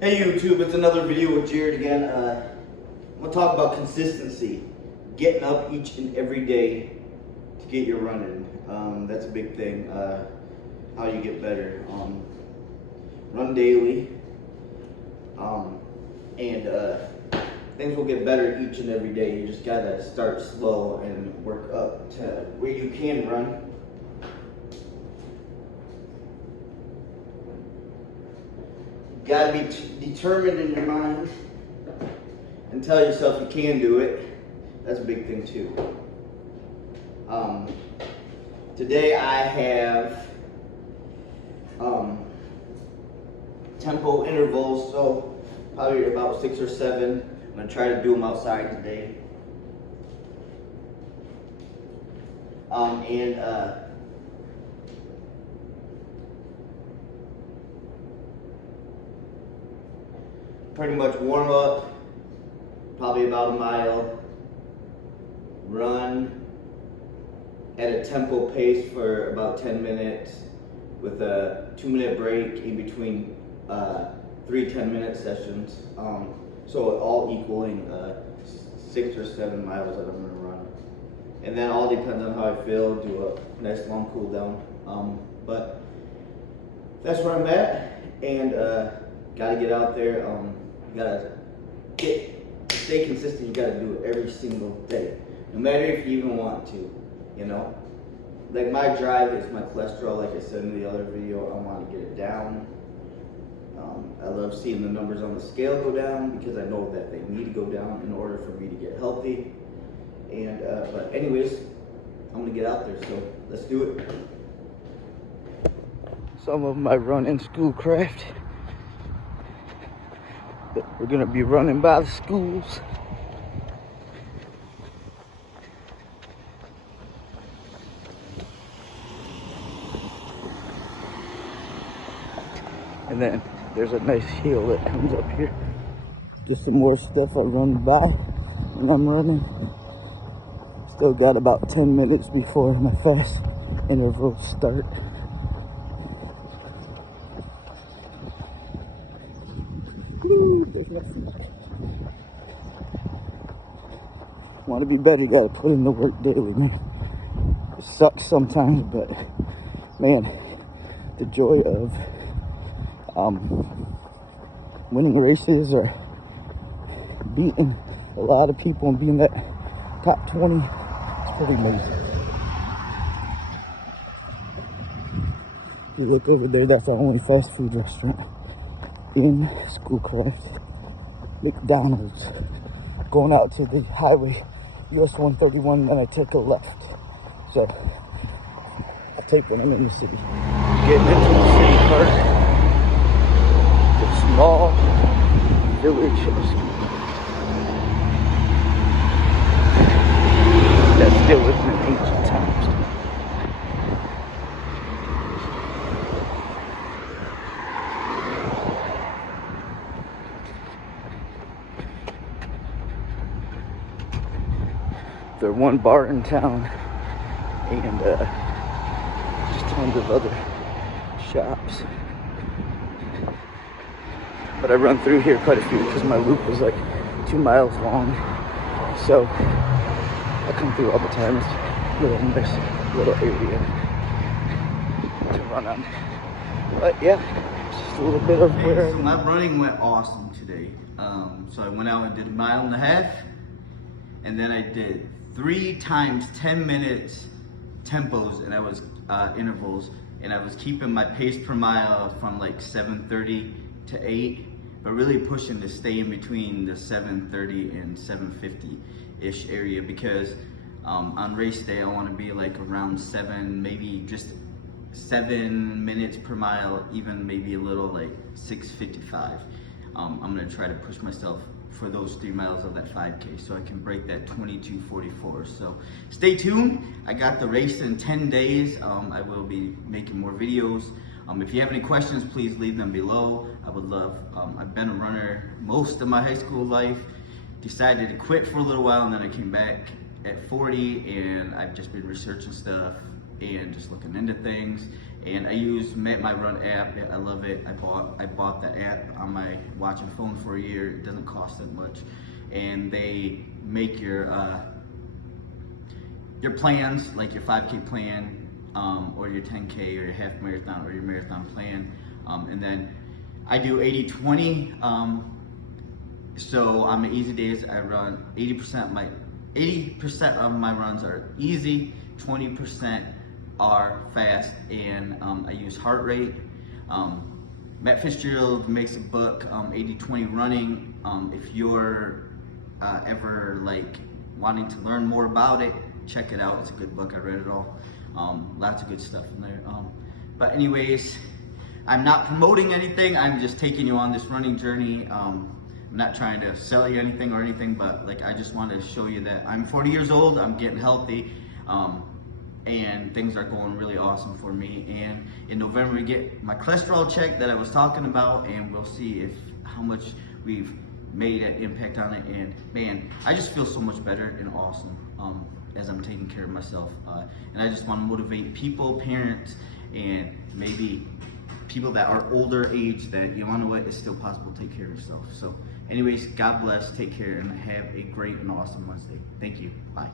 Hey YouTube, it's another video with Jared again. I'm gonna talk about consistency, getting up each and every day to get your running. That's a big thing. How you get better. Run daily, and things will get better each and every day. You just gotta start slow and work up to where you can run. You gotta be determined in your mind and tell yourself you can do it. That's a big thing too. Today I have tempo intervals, so probably about 6 or 7. I'm gonna try to do them outside today. Pretty much warm up, probably about a mile, run at a tempo pace for about 10 minutes with a 2-minute break in between 3 10-minute sessions. So all equaling 6 or 7 miles that I'm gonna run. And then all depends on how I feel, do a nice long cool down. But that's where I'm at, and gotta get out there. You gotta stay consistent. You gotta do it every single day, no matter if you even want to, you know. Like my drive is my cholesterol, like I said in the other video. I want to get it down. I love seeing the numbers on the scale go down because I know that they need to go down in order for me to get healthy. And but anyways, I'm gonna get out there, so let's do it. Some of my run in Schoolcraft. We're gonna be running by the schools. And then there's a nice hill that comes up here. Just some more stuff I run by when I'm running. Still got about 10 minutes before my fast intervals start. Want to be better, you gotta put in the work daily, man. It sucks sometimes, but man, the joy of winning races or beating a lot of people and being that top 20, it's pretty amazing. If you look over there, that's our only fast food restaurant in Schoolcraft. McDonald's. Going out to the highway, US 131, then I take a left. So I take when I'm in the city. Getting into the city park. The small village of School that still lives in ancient times. There's one bar in town, and just tons of other shops. But I run through here quite a few because my loop is like 2 miles long. So I come through all the time. It's a little nice little area to run on. But yeah, just a little bit of where. So my running went awesome today. So I went out and did 1.5 miles, and then I did 3 times 10 minutes tempos, and I was intervals, and I was keeping my pace per mile from like 7:30 to 8, but really pushing to stay in between the 7:30 and 7:50-ish area, because on race day I want to be like around 7, maybe just 7 minutes per mile, even maybe a little like 6:55. I'm gonna try to push myself for those 3 miles of that 5K so I can break that 22:44. So stay tuned. I got the race in 10 days. I will be making more videos. If you have any questions, please leave them below. I would love, I've been a runner most of my high school life. Decided to quit for a little while, and then I came back at 40, and I've just been researching stuff and just looking into things. And I use My Run app. I love it. I bought that app on my watch and phone for a year. It doesn't cost that much, and they make your plans, like your 5K plan, or your 10K, or your half marathon, or your marathon plan, and then I do 80-20. So on my easy days, I run 80% of my runs are easy, 20% are fast, and I use heart rate. Matt Fitzgerald makes a book, 80-20 running. If you're ever like wanting to learn more about it, check it out. It's a good book. I read it all. Lots of good stuff in there. But anyways, I'm not promoting anything. I'm just taking you on this running journey. I'm not trying to sell you anything or anything, but like I just wanted to show you that I'm 40 years old. I'm getting healthy. And things are going really awesome for me. And in November we get my cholesterol check that I was talking about, and we'll see how much we've made an impact on it. And man, I just feel so much better and awesome as I'm taking care of myself. And I just want to motivate people, parents, and maybe people that are older age that, you know what, it's still possible to take care of yourself. So anyways, God bless, take care, and have a great and awesome Wednesday. Thank you. Bye.